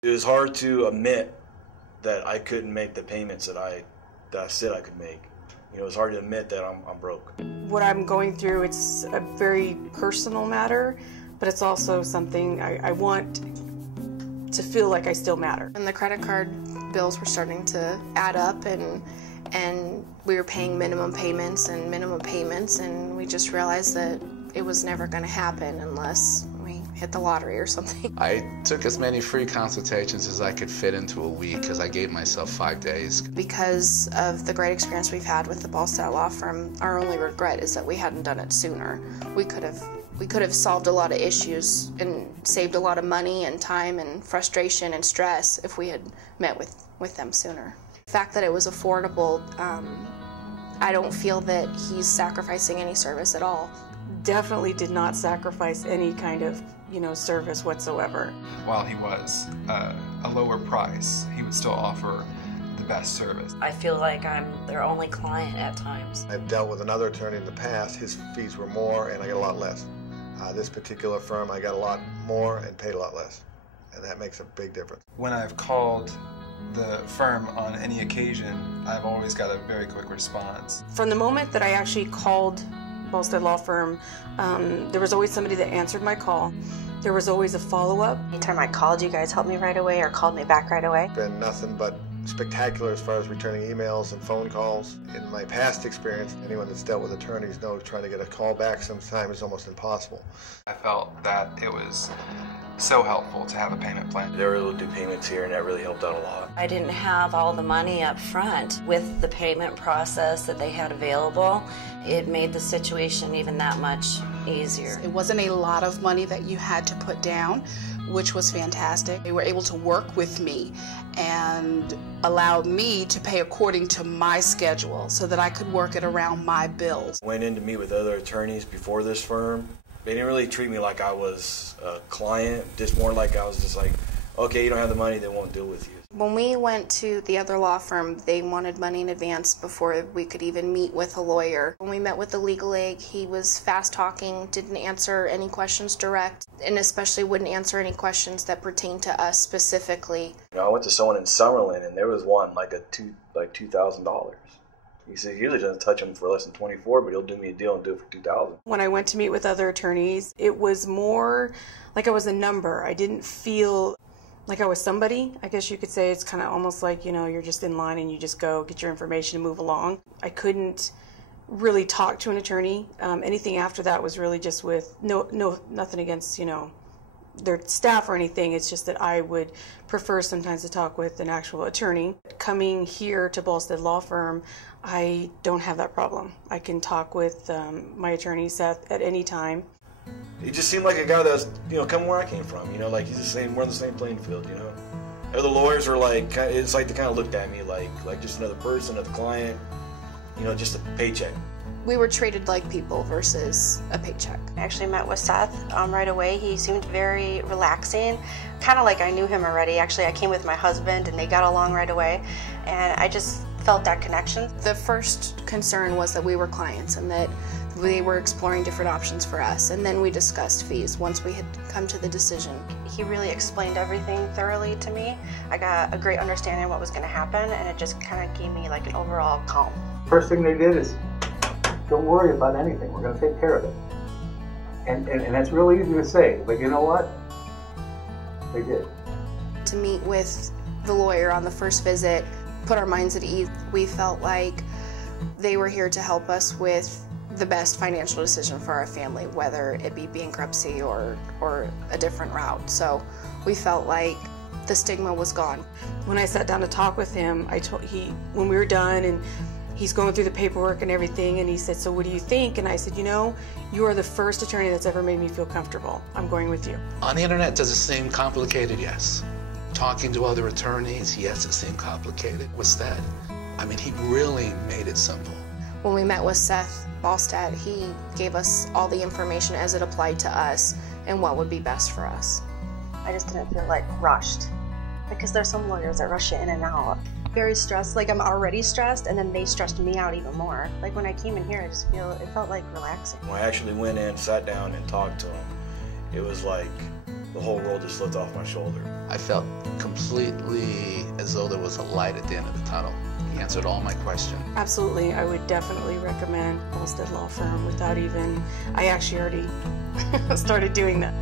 It was hard to admit that I couldn't make the payments that I said I could make. You know, it's hard to admit that I'm broke. What I'm going through, it's a very personal matter, but it's also something I want to feel like I still matter. And the credit card bills were starting to add up, and we were paying minimum payments, and we just realized that it was never going to happen unless we hit the lottery or something. I took as many free consultations as I could fit into a week because I gave myself 5 days. Because of the great experience we've had with the Ballstaedt Law Firm, our only regret is that we hadn't done it sooner. We could have solved a lot of issues and saved a lot of money and time and frustration and stress if we had met with them sooner. The fact that it was affordable, I don't feel that he's sacrificing any service at all. Definitely did not sacrifice any kind of, service whatsoever. While he was a lower price, he would still offer the best service. I feel like I'm their only client at times. I've dealt with another attorney in the past. His fees were more and I got a lot less. This particular firm, I got a lot more and paid a lot less. And that makes a big difference. When I've called the firm on any occasion, I've always got a very quick response. From the moment that I actually called Ballstaedt Law Firm, there was always somebody that answered my call. There was always a follow-up. Anytime I called, you guys helped me right away or called me back right away. Been nothing but spectacular as far as returning emails and phone calls. In my past experience, anyone that's dealt with attorneys knows trying to get a call back sometimes is almost impossible. I felt that it was so helpful to have a payment plan. They were able to do payments here, and that really helped out a lot. I didn't have all the money up front. With the payment process that they had available, it made the situation even that much easier. It wasn't a lot of money that you had to put down, which was fantastic. They were able to work with me and allowed me to pay according to my schedule so that I could work it around my bills. Went in to meet with other attorneys before this firm. They didn't really treat me like I was a client, just more like I was just like, okay, you don't have the money, they won't deal with you. When we went to the other law firm, they wanted money in advance before we could even meet with a lawyer. When we met with the legal aid, he was fast-talking, didn't answer any questions direct, and especially wouldn't answer any questions that pertain to us specifically. I went to someone in Summerlin, and there was one like $2,000. He said he usually doesn't touch him for less than $24, but he'll do me a deal and do it for $2,000. When I went to meet with other attorneys, it was more like I was a number. I didn't feel like I was somebody. I guess you could say it's kind of almost like, you're just in line and you just go get your information and move along. I couldn't really talk to an attorney. Anything after that was really just with nothing against, their staff or anything. It's just that I would prefer sometimes to talk with an actual attorney. Coming here to Ballstaedt Law Firm, I don't have that problem. I can talk with my attorney, Seth, at any time. He just seemed like a guy that was, coming where I came from, like he's the same, we're on the same playing field, Other lawyers are like, it's like they kind of looked at me like just another person, another client, just a paycheck. We were treated like people versus a paycheck. I actually met with Seth right away. He seemed very relaxing, kind of like I knew him already. Actually, I came with my husband and they got along right away, and I just felt that connection. The first concern was that we were clients and that they were exploring different options for us, and then we discussed fees once we had come to the decision. He really explained everything thoroughly to me. I got a great understanding of what was going to happen, and it just kind of gave me like an overall calm. First thing they did is, don't worry about anything, we're going to take care of it. And that's really easy to say, but you know what? They did. To meet with the lawyer on the first visit, put our minds at ease. We felt like they were here to help us with the best financial decision for our family, whether it be bankruptcy or a different route. So we felt like the stigma was gone. When I sat down to talk with him, when we were done and he's going through the paperwork and everything, and he said, so what do you think? And I said, you are the first attorney that's ever made me feel comfortable. I'm going with you. On the internet, does it seem complicated? Yes. Talking to other attorneys, yes, it seemed complicated. What's that? He really made it simple. When we met with Seth Ballstaedt, he gave us all the information as it applied to us and what would be best for us. I just didn't feel like rushed, because there's some lawyers that rush in and out. Very stressed, like I'm already stressed, and then they stressed me out even more. Like when I came in here, it felt like relaxing. When I actually went in, sat down, and talked to him, it was like the whole world just slipped off my shoulder. I felt completely as though there was a light at the end of the tunnel. He answered all my questions. Absolutely, I would definitely recommend Ballstaedt Law Firm without even, I actually already started doing that.